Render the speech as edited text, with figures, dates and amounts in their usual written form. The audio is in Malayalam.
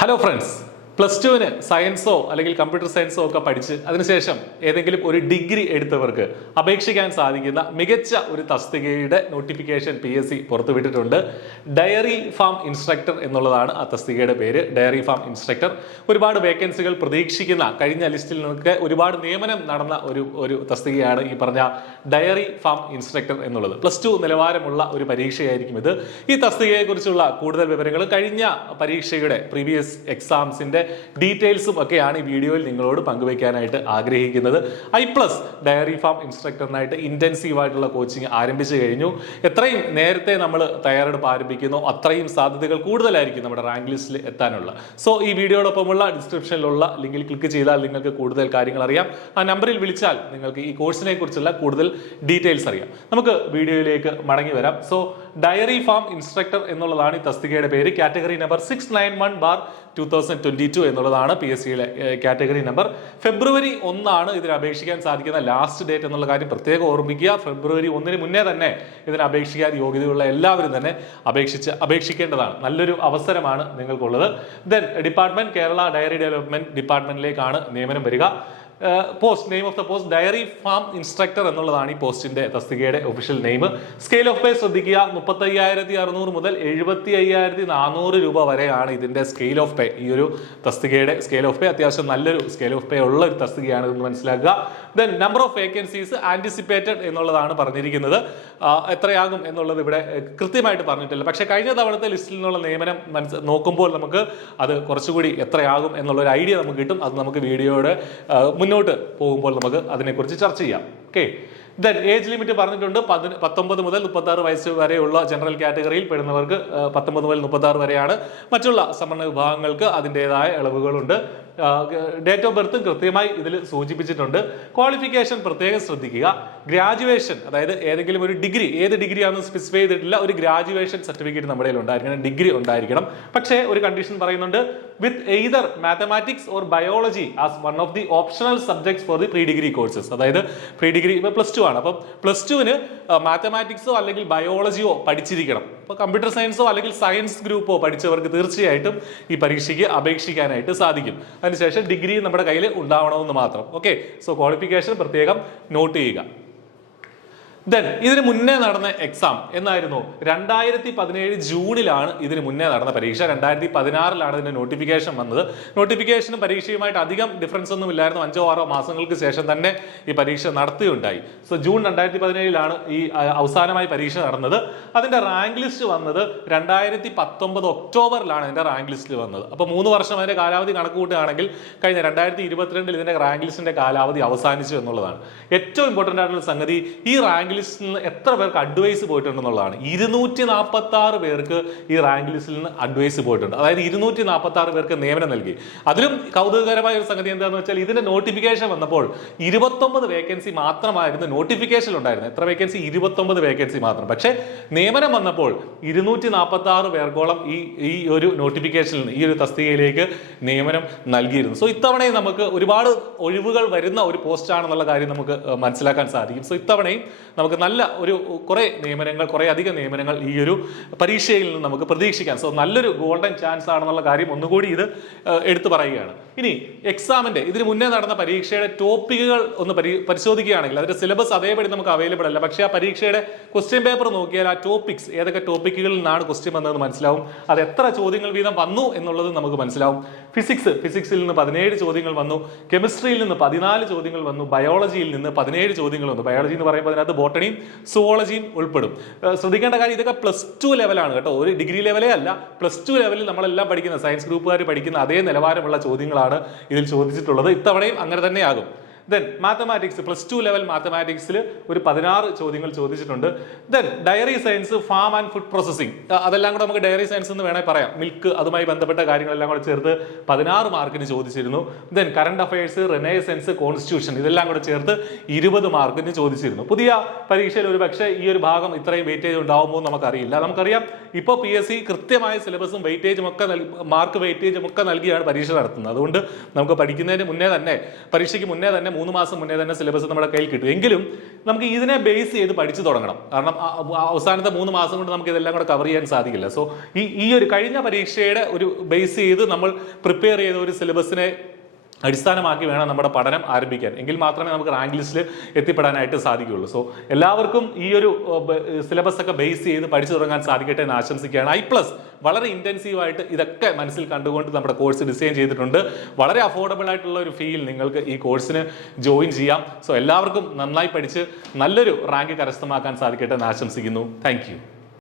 Hello friends. +2 സയൻസോ അല്ലെങ്കിൽ കമ്പ്യൂട്ടർ സയൻസോ ഒക്കെ പഠിച്ച് അതിനുശേഷം ഏതെങ്കിലും ഒരു ഡിഗ്രി എടുത്തവർക്ക് അപേക്ഷിക്കാൻ സാധിക്കുന്ന മികച്ച ഒരു തസ്തികയുടെ നോട്ടിഫിക്കേഷൻ PSC പുറത്തുവിട്ടിട്ടുണ്ട്. ഡയറി ഫാം ഇൻസ്ട്രക്ടർ എന്നുള്ളതാണ് ആ തസ്തികയുടെ പേര്. Dairy farm instructor. ഒരുപാട് വേക്കൻസികൾ പ്രതീക്ഷിക്കുന്ന കഴിഞ്ഞ ലിസ്റ്റിൽ നിന്നൊക്കെ ഒരുപാട് നിയമനം നടന്ന ഒരു തസ്തികയാണ് ഈ പറഞ്ഞ ഡയറി ഫാം ഇൻസ്ട്രക്ടർ എന്നുള്ളത്. +2 നിലവാരമുള്ള ഒരു പരീക്ഷയായിരിക്കും ഇത്. ഈ തസ്തികയെക്കുറിച്ചുള്ള കൂടുതൽ വിവരങ്ങൾ കഴിഞ്ഞ പരീക്ഷയുടെ പ്രീവിയസ് എക്സാംസിന്റെ ഡീറ്റെയിൽസും ഒക്കെയാണ് ഈ വീഡിയോയിൽ നിങ്ങളോട് പങ്കുവയ്ക്കാനായിട്ട് ആഗ്രഹിക്കുന്നത്. iPlus ഡയറി ഫാം ഇൻസ്ട്രക്ടറിനായിട്ട് ഇന്റൻസീവ് ആയിട്ടുള്ള കോച്ചിങ് ആരംഭിച്ചു കഴിഞ്ഞു. എത്രയും നേരത്തെ നമ്മൾ തയ്യാറെടുപ്പ് ആരംഭിക്കുന്നു അത്രയും സാധ്യതകൾ കൂടുതലായിരിക്കും നമ്മുടെ റാങ്ക് ലിസ്റ്റിൽ എത്താനുള്ള. സോ ഈ വീഡിയോടൊപ്പമുള്ള ഡിസ്ക്രിപ്ഷനിലുള്ള ലിങ്കിൽ ക്ലിക്ക് ചെയ്താൽ നിങ്ങൾക്ക് കൂടുതൽ കാര്യങ്ങൾ അറിയാം. ആ നമ്പറിൽ വിളിച്ചാൽ നിങ്ങൾക്ക് ഈ കോഴ്സിനെ കുറിച്ചുള്ള കൂടുതൽ ഡീറ്റെയിൽസ് അറിയാം. നമുക്ക് വീഡിയോയിലേക്ക് മടങ്ങി വരാം. സോ ഡയറി ഫാം ഇൻസ്ട്രക്ടർ എന്നുള്ളതാണ് ഈ തസ്തികയുടെ പേര്. കാറ്റഗറി നമ്പർ 691/2022 എന്നുള്ളതാണ് PSCയിലെ കാറ്റഗറി നമ്പർ. ഫെബ്രുവരി 1 ഇതിന് അപേക്ഷിക്കാൻ സാധിക്കുന്ന ലാസ്റ്റ് ഡേറ്റ് എന്നുള്ള കാര്യം പ്രത്യേകം ഓർമ്മിക്കുക. ഫെബ്രുവരി 1 മുന്നേ തന്നെ ഇതിന് അപേക്ഷിക്കാൻ യോഗ്യതയുള്ള എല്ലാവരും തന്നെ അപേക്ഷിക്കേണ്ടതാണ്. നല്ലൊരു അവസരമാണ് നിങ്ങൾക്കുള്ളത്. Then department Kerala dairy development ഡിപ്പാർട്ട്മെന്റിലേക്കാണ് നിയമനം വരിക. Post name of the post dairy farm instructor എന്നുള്ളതാണ് ഈ പോസ്റ്റിന്റെ തസ്തികയുടെ official name. Scale of pay ശ്രദ്ധിക്കുക. 35,600 മുതൽ 75,400 രൂപ വരെയാണ് ഇതിന്റെ സ്കെയിൽ ഓഫ് പേ. ഈ ഒരു തസ്തികയുടെ സ്കെയിൽ ഓഫ് പേ അത്യാവശ്യം നല്ലൊരു സ്കെയിൽ ഓഫ് പേ ഉള്ള ഒരു തസ്തികയാണ് എന്ന് മനസ്സിലാക്കുക. Then number of vacancies anticipated എന്നുള്ളതാണ് പറഞ്ഞിരിക്കുന്നത്. എത്രയാകും എന്നുള്ളത് ഇവിടെ കൃത്യമായിട്ട് പറഞ്ഞിട്ടില്ല. പക്ഷെ കഴിഞ്ഞ തവണത്തെ ലിസ്റ്റിൽ നിന്നുള്ള നിയമനം നോക്കുമ്പോൾ നമുക്ക് അത് കുറച്ചുകൂടി എത്രയാകും എന്നുള്ള ഒരു ഐഡിയ നമുക്ക് കിട്ടും. അത് നമുക്ക് വീഡിയോയുടെ മുന്നോട്ട് പോകുമ്പോൾ നമുക്ക് അതിനെക്കുറിച്ച് ചർച്ച ചെയ്യാം. ഓക്കെ. ദെൻ ഏജ് ലിമിറ്റ് പറഞ്ഞിട്ടുണ്ട്. 19 മുതൽ 36 വയസ്സ് വരെയുള്ള ജനറൽ കാറ്റഗറിയിൽ പെടുന്നവർക്ക് 19 മുതൽ 36 വരെയാണ്. മറ്റുള്ള സമ്പന്ന വിഭാഗങ്ങൾക്ക് അതിൻ്റെതായ ഇളവുകളുണ്ട്. ഡേറ്റ് ഓഫ് ബർത്തും കൃത്യമായി ഇതിൽ സൂചിപ്പിച്ചിട്ടുണ്ട്. ക്വാളിഫിക്കേഷൻ പ്രത്യേകം ശ്രദ്ധിക്കുക. ഗ്രാജുവേഷൻ, അതായത് ഏതെങ്കിലും ഒരു ഡിഗ്രി, ഏത് ഡിഗ്രി ആണെന്ന് സ്പെസിഫൈ ചെയ്തിട്ടില്ല, ഒരു ഗ്രാജുവേഷൻ സർട്ടിഫിക്കറ്റ് നമ്മുടെ കയ്യിൽ ഉണ്ടായിരിക്കണം, ഡിഗ്രി ഉണ്ടായിരിക്കണം. പക്ഷേ ഒരു കണ്ടീഷൻ പറയുന്നുണ്ട്, with either mathematics or biology as one of the optional subjects for the pre degree courses. അതായത് പ്രീ ഡിഗ്രി ഇപ്പോൾ +2 ആണ്. അപ്പം +2 മാത്തമാറ്റിക്സോ അല്ലെങ്കിൽ ബയോളജിയോ പഠിച്ചിരിക്കണം. ഇപ്പോൾ കമ്പ്യൂട്ടർ സയൻസോ അല്ലെങ്കിൽ സയൻസ് ഗ്രൂപ്പോ പഠിച്ചവർക്ക് തീർച്ചയായിട്ടും ഈ പരീക്ഷയ്ക്ക് അപേക്ഷിക്കാനായിട്ട് സാധിക്കും. അതിനുശേഷം ഡിഗ്രി നമ്മുടെ കയ്യിൽ ഉണ്ടാവണമെന്ന് മാത്രം. ഓക്കെ. സോ ക്വാളിഫിക്കേഷൻ പ്രത്യേകം നോട്ട് ചെയ്യുക. ദെൻ ഇതിന് മുന്നേ നടന്ന എക്സാം എന്നായിരുന്നു 2017 ജൂണിലാണ് ഇതിന് മുന്നേ നടന്ന പരീക്ഷ. 2016 ഇതിന്റെ നോട്ടിഫിക്കേഷൻ വന്നത്. നോട്ടിഫിക്കേഷനും പരീക്ഷയുമായിട്ട് അധികം ഡിഫറൻസ് ഒന്നും ഇല്ലായിരുന്നു. 5-6 മാസങ്ങൾക്ക് ശേഷം തന്നെ ഈ പരീക്ഷ നടത്തുകയുണ്ടായി. സോ ജൂൺ 2017 ഈ അവസാനമായി പരീക്ഷ നടന്നത്. അതിന്റെ റാങ്ക് ലിസ്റ്റ് വന്നത് 2019 ഒക്ടോബറിലാണ് ഇതിന്റെ റാങ്ക് ലിസ്റ്റ് വന്നത്. അപ്പോൾ 3 വർഷം അതിന്റെ കാലാവധി കണക്ക് കൂട്ടുകയാണെങ്കിൽ കഴിഞ്ഞ 2022 ഇതിന്റെ റാങ്ക് ലിസ്റ്റിന്റെ കാലാവധി അവസാനിച്ചു എന്നുള്ളതാണ്. ഏറ്റവും ഇമ്പോർട്ടന്റ് ആയിട്ടുള്ള സംഗതി, ഈ റാങ്ക് ലിസ്റ്റിൽ നിന്ന് എത്ര പേർക്ക് അഡ്വൈസ് പോയിട്ടുണ്ടെന്നുള്ളതാണ്. 246 പേർക്ക് ഈ റാങ്ക് ലിസ്റ്റിൽ നിന്ന് അഡ്വൈസ് പോയിട്ടുണ്ട്. അതായത് 246 പേർക്ക് നിയമനം നൽകി. അതിലും കൗതുകകരമായ ഒരു സംഗതി എന്താണെന്ന് വെച്ചാൽ, ഇതിന്റെ നോട്ടിഫിക്കേഷൻ വന്നപ്പോൾ 29 വേക്കൻസി മാത്രമായിരുന്നു നോട്ടിഫിക്കേഷൻ ഉണ്ടായിരുന്നത്. എത്ര വേക്കൻസി? 29 വേക്കൻസി മാത്രം. പക്ഷേ നിയമനം വന്നപ്പോൾ 246 പേർക്കോളം ഈ ഒരു നോട്ടിഫിക്കേഷനിൽ നിന്ന് ഈ ഒരു തസ്തികയിലേക്ക് നിയമനം നൽകിയിരുന്നു. സോ ഇത്തവണയും നമുക്ക് ഒരുപാട് ഒഴിവുകൾ വരുന്ന ഒരു പോസ്റ്റ് ആണെന്നുള്ള കാര്യം നമുക്ക് മനസ്സിലാക്കാൻ സാധിക്കും. സോ ഇത്തവണയും നമുക്ക് നല്ല കുറേ അധികം നിയമനങ്ങൾ ഈ ഒരു പരീക്ഷയിൽ നിന്ന് നമുക്ക് പ്രതീക്ഷിക്കാം. സോ നല്ലൊരു ഗോൾഡൻ ചാൻസ് ആണെന്നുള്ള കാര്യം ഒന്നുകൂടി ഇത് എടുത്തു പറയുകയാണ്. ഇനി എക്സാമിന്റെ ഇതിന് മുന്നേ നടന്ന പരീക്ഷയുടെ ടോപ്പിക്കുകൾ ഒന്ന് പരിശോധിക്കുകയാണെങ്കിൽ അതിന്റെ സിലബസ് അതേപടി നമുക്ക് അവൈലബിൾ അല്ല. പക്ഷേ ആ പരീക്ഷയുടെ ക്വസ്റ്റ്യൻ പേപ്പർ നോക്കിയാൽ ആ ടോപ്പിക്സ് ഏതൊക്കെ ടോപ്പിക്കുകളിൽ നിന്നാണ് ക്വസ്റ്റ്യൻ വന്നതെന്ന് മനസ്സിലാവും. അത് എത്ര ചോദ്യങ്ങൾ വീതം വന്നു എന്നുള്ളത് നമുക്ക് മനസ്സിലാവും. ഫിസിക്സിൽ നിന്ന് 17 ചോദ്യങ്ങൾ വന്നു. കെമിസ്ട്രിയിൽ നിന്ന് 14 ചോദ്യങ്ങൾ വന്നു. ബയോളജിയിൽ നിന്ന് 17 ചോദ്യങ്ങൾ വന്നു. ബയോളജി എന്ന് പറയുമ്പോൾ അതിനകത്ത് ബോട്ടണിയും സുവോളജിയും ഉൾപ്പെടും. ശ്രദ്ധിക്കേണ്ട കാര്യം, ഇതൊക്കെ +2 ലെവലാണ് കേട്ടോ, ഒരു ഡിഗ്രി ലെവലേ അല്ല. +2 ലെവലിൽ നമ്മളെല്ലാം പഠിക്കുന്ന സയൻസ് ഗ്രൂപ്പുകാർ പഠിക്കുന്ന അതേ നിലവാരമുള്ള ചോദ്യങ്ങളാണ് ഇതിൽ ചോദിച്ചിട്ടുള്ളത്. ഇത്തവണയും അങ്ങനെ തന്നെയാകും. ദെൻ മാത്തമാറ്റിക്സ്, +2 ലെവൽ മാത്തമാറ്റിക്സിൽ ഒരു 16 ചോദ്യങ്ങൾ ചോദിച്ചിട്ടുണ്ട്. Then dairy science, farm and food processing, അതെല്ലാം കൂടെ നമുക്ക് ഡയറി സയൻസ് എന്ന് വേണേൽ പറയാം. മിൽക്ക്, അതുമായി ബന്ധപ്പെട്ട കാര്യങ്ങളെല്ലാം കൂടെ ചേർത്ത് 16 മാർക്കിന് ചോദിച്ചിരുന്നു. Then current affairs, renaissance, constitution, ഇതെല്ലാം കൂടെ ചേർത്ത് 20 മാർക്കിന് ചോദിച്ചിരുന്നു. പുതിയ പരീക്ഷയിൽ ഒരു പക്ഷേ ഈ ഒരു ഭാഗം ഇത്രയും വെയിറ്റേജ് ഉണ്ടാവുമ്പോൾ നമുക്കറിയില്ല. നമുക്കറിയാം ഇപ്പോൾ PSC കൃത്യമായ സിലബസും വെയിറ്റേജും ഒക്കെ മാർക്ക് വെയിറ്റേജും ഒക്കെ നൽകിയാണ് പരീക്ഷ നടത്തുന്നത്. അതുകൊണ്ട് നമുക്ക് പഠിക്കുന്നതിന് മുന്നേ തന്നെ, പരീക്ഷയ്ക്ക് മുന്നേ തന്നെ 3 മാസം മുന്നേ തന്നെ സിലബസ് നമ്മുടെ കയ്യിൽ കിട്ടും. എങ്കിലും നമുക്ക് ഇതിനെ ബേസ് ചെയ്ത് പഠിച്ചു തുടങ്ങണം. കാരണം അവസാനത്തെ 3 മാസം കൊണ്ട് നമുക്ക് ഇതെല്ലാം കൂടെ കവർ ചെയ്യാൻ സാധിക്കില്ല. സോ ഈ ഒരു കഴിഞ്ഞ പരീക്ഷയുടെ ഒരു ബേസ് ചെയ്ത് നമ്മൾ പ്രിപ്പയർ ചെയ്ത ഒരു സിലബസിനെ അടിസ്ഥാനമാക്കി വേണം നമ്മുടെ പഠനം ആരംഭിക്കാൻ. എങ്കിൽ മാത്രമേ നമുക്ക് റാങ്ക് ലിസ്റ്റിൽ എത്തിപ്പെടാനായിട്ട് സാധിക്കുകയുള്ളൂ. സോ എല്ലാവർക്കും ഈ ഒരു സിലബസ് ഒക്കെ ബേസ് ചെയ്ത് പഠിച്ചു തുടങ്ങാൻ സാധിക്കട്ടെ എന്ന് ആശംസിക്കുകയാണ്. iPlus വളരെ ഇൻറ്റൻസീവായിട്ട് ഇതൊക്കെ മനസ്സിൽ കണ്ടുകൊണ്ട് നമ്മുടെ കോഴ്സ് ഡിസൈൻ ചെയ്തിട്ടുണ്ട്. വളരെ അഫോർഡബിൾ ആയിട്ടുള്ള ഒരു ഫീൽ നിങ്ങൾക്ക് ഈ കോഴ്സിന് ജോയിൻ ചെയ്യാം. സോ എല്ലാവർക്കും നന്നായി പഠിച്ച് നല്ലൊരു റാങ്ക് കരസ്ഥമാക്കാൻ സാധിക്കട്ടെ എന്ന് ആശംസിക്കുന്നു. താങ്ക്